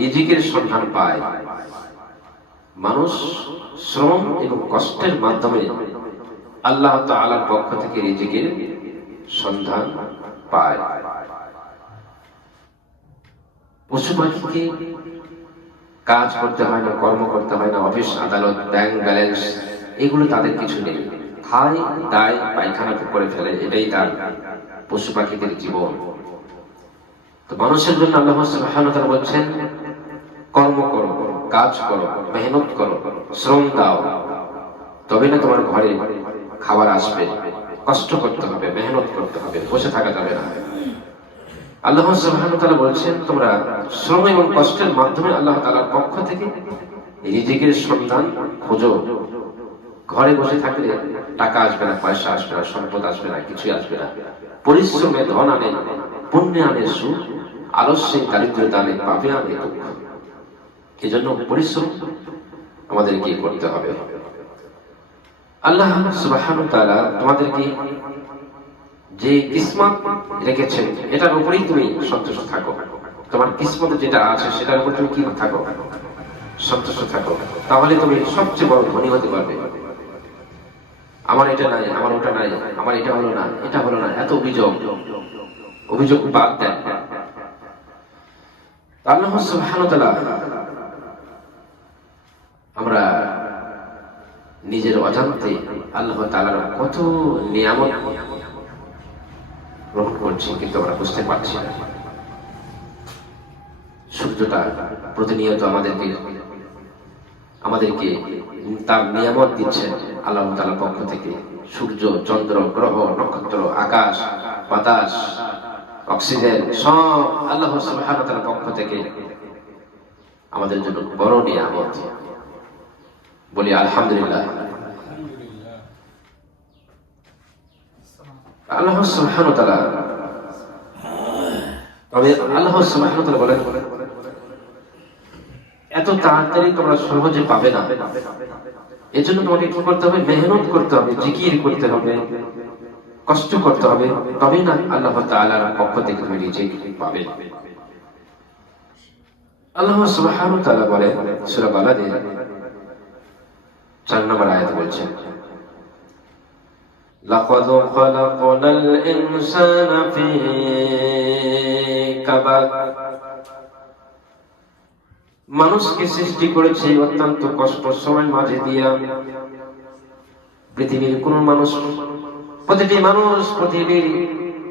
রিজিকের সন্ধান পায়। মানুষ শ্রম এবং কষ্টের মাধ্যমে আল্লাহ তাআলার পক্ষ থেকে রিজিকের সন্ধান পায়। পশু পাখিকে কাজ করতে হয় না, কর্ম করতে হয় না, অফিস আদালত, ব্যাংক ব্যালেন্স এগুলো তাদের কিছু নেই। খায় দায় পায়খানা করে ফেলে, এটাই তার পশু পাখিদের জীবন। তো মানুষের জন্য আল্লাহ সুবহানাহু ওয়া তাআলা বলছেন, কর্ম করো, কাজ করো, মেহনত করো, শ্রম দাও, তবে না তোমার ঘরে খাবার আসবে। কষ্ট করতে হবে, মেহনত করতে হবে, বসে থাকা যাবে না। আল্লাহ সুবহানাহু ওয়া তাআলা বলছেন, তোমরা শ্রম এবং কষ্টের মাধ্যমে আল্লাহ তাআলার পক্ষ থেকে রিজিকের সন্ধান খোঁজো। ঘরে বসে থাকলে টাকা আসবে না, পয়সা আসবে না, সম্পদ আসবে না, কিছুই আসবে না। পরিশ্রমে ধন আনে, পুণ্যে আনে সুখ, আলস্যে দারিদ্রতা আনে, পাপে আনে দুঃখ। এজন্য পরিশ্রম আমাদেরকে করতে হবে। আল্লাহ সুবহানাহু ওয়া তাআলা তোমাদেরকে যে কিসমত রেখেছেন এটার উপরেই তুমি সন্তুষ্ট থাকো। তোমার কিসমতে যেটা আছে সেটার উপর তুমি কি থাকো? সন্তুষ্ট থাকো। তাহলে তুমি সবচেয়ে বড় ধনী হতে পারবে। আমার এটা নাই, আমার ওটা নাই, আমার এটা হলো না, এটা হলো না, এত অভিযোগ বাদ দেন। আল্লাহ সুবহানাহু ওয়া তাআলা আমরা নিজের অজান্তে আল্লাহ তাআলার কত নিয়ামত গ্রহণ করছি, কিন্তু আমরা বুঝতে পারছি না। সূর্যটা প্রতিনিয়ত আমাদেরকে তার নিয়ামত দিচ্ছেন আল্লাহ তাআলার পক্ষ থেকে। সূর্য, চন্দ্র, গ্রহ, নক্ষত্র, আকাশ, বাতাস, অক্সিজেন সব আল্লাহ সুবহানাহু ওয়া তাআলার পক্ষ থেকে আমাদের জন্য বড় নিয়ামত। বলি আলহামদুলিল্লাহ। আল্লাহ সুবহানাহু ওয়া তাআলা বলেন, এত তাড়াতাড়ি তোমরা সহজে পাবে না। এজন্য তোমাকে কি করতে হবে? মেহনত করতে হবে, জিকির করতে হবে, কষ্ট করতে হবে, তবেই না আল্লাহ তাআলার পক্ষ থেকে তুমি রিজিক পাবে। আল্লাহ সুবহানাহু ওয়া তাআলা বলেন সূরা বালাদের 4 নম্বর আয়াত বলছেন, লাকাদ খালাকনাল ইনসানা ফি কাবাদ। মানুষকে সৃষ্টি করেছে অত্যন্ত কষ্ট সময়ের মাঝে দিয়া। পৃথিবীর কোন মানুষ, প্রতিটি মানুষ পৃথিবীর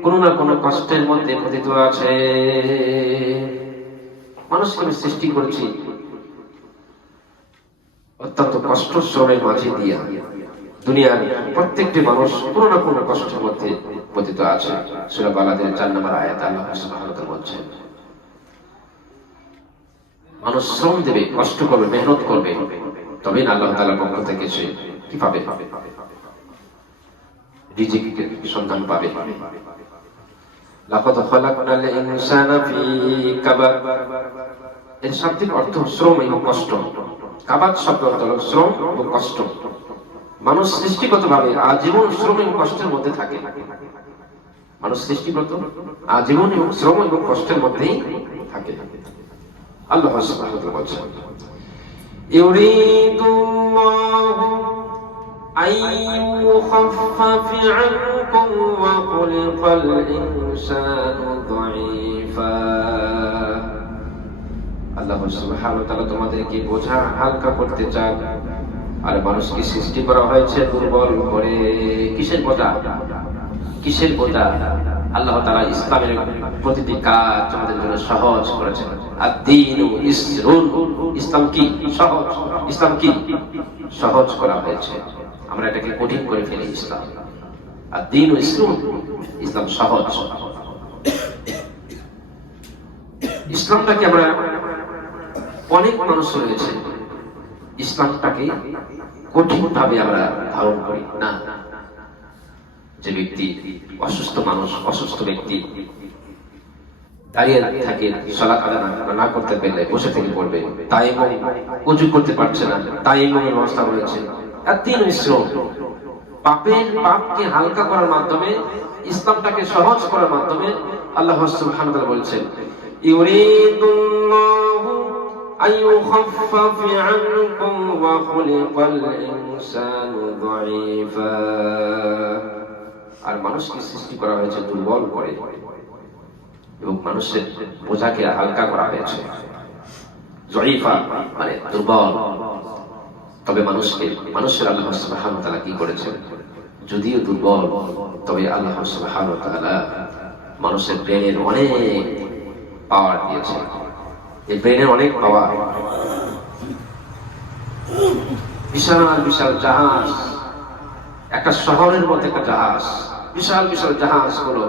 কোন না কোন কষ্টের মধ্যে পতিত আছে। মানুষকে আমি সৃষ্টি করেছি অত্যন্ত কষ্ট শ্রমের মাঝে দিয়া। দুনিয়ার প্রত্যেকটি মানুষ কোন না কোন কষ্টের মধ্যে পতিত আছে। সূরা বালাদের 4 নম্বর আয়াত আল্লাহ সুবহানাহু ওয়া তাআলা বলছেন, মানুষ শ্রম দেবে, কষ্ট করবে, মেহনত করবে, তবেই না আল্লাহ তাআলার পক্ষ থেকে সে কি পাবে? রিজিকের সন্ধান পাবে। লাকাদ খালাকনাল ইনসানা ফি কাবাদ, এর শাব্দিক অর্থ শ্রম এবং কষ্ট। কাবাদ শব্দ অর্থ হলো শ্রম এবং কষ্ট। মানুষ সৃষ্টিগতভাবে আজীবন শ্রম এবং কষ্টের মধ্যে থাকে। মানুষ সৃষ্টিগত আজীবন এবং শ্রম এবং কষ্টের মধ্যেই থাকে। আল্লাহ সুবহানাহু ওয়া তাআলা বলেন, ইউরিদুল্লাহু আইয়ুখাফফিফা আনকুম ওয়া খুলিকাল ইনসানু যায়ীফা। আল্লাহ সুবহানাহু ওয়া তাআলা তোমাদেরকে বোঝা হালকা করতে চান। আর মানুষকে সৃষ্টি করা হয়েছে দুর্বল করে। কিসের বোঝা? কিসের বোঝা? আল্লাহ তাআলা ইসলামের প্রতিটি কাজ আমাদের জন্য সহজ করেছেন। আদ-দীনু ইসরুন, ইসলাম কি সহজ। ইসলাম কি সহজ করা হয়েছে, আমরা এটাকে কঠিন করে ফেলি। ইসলাম আদ-দীনু ইসরুন, ইসলাম সহজ। ইসলামটাকে আমরা, অনেক মানুষ রয়েছে ইসলামটাকে কঠিন ভাবে আমরা ধারণ করি না। যে ব্যক্তি অসুস্থ মানুষ, অসুস্থ ব্যক্তি দাঁড়িয়ে থাকে, সালাত আদায় না করতে পারলে বসে থেকে পড়বে, তায়াম্মুম ওযু করতে পারছে না, তায়াম্মুমের ব্যবস্থা রয়েছে। আদ-দীন ইসরুন, পাপকে হালকা করার মাধ্যমে, ইসলামটাকে সহজ করার মাধ্যমে আল্লাহ সুবহানাহু ওয়া তাআলা বলছেন, ইউরিদুল্লাহু আইয়ুখাফফিফ আনকুম ওয়া খুলিকাল ইনসানু যায়ীফা। আর মানুষকে সৃষ্টি করা হয়েছে দুর্বল করে, এবং মানুষের বোঝাকে হালকা করা হয়েছে। যায়ীফা মানে দুর্বল। তবে মানুষের আল্লাহ সুবহানাহু ওয়া তাআলা কি করেছেন? যদিও দুর্বল, তবে আল্লাহ সুবহানাহু ওয়া তাআলা মানুষের ব্রেনের অনেক পাওয়ার দিয়েছে। এই ব্রেনের অনেক পাওয়ার। বিশাল বিশাল জাহাজ, একটা শহরের মধ্যে একটা জাহাজ, বিশাল বিশাল জাহাজ হলো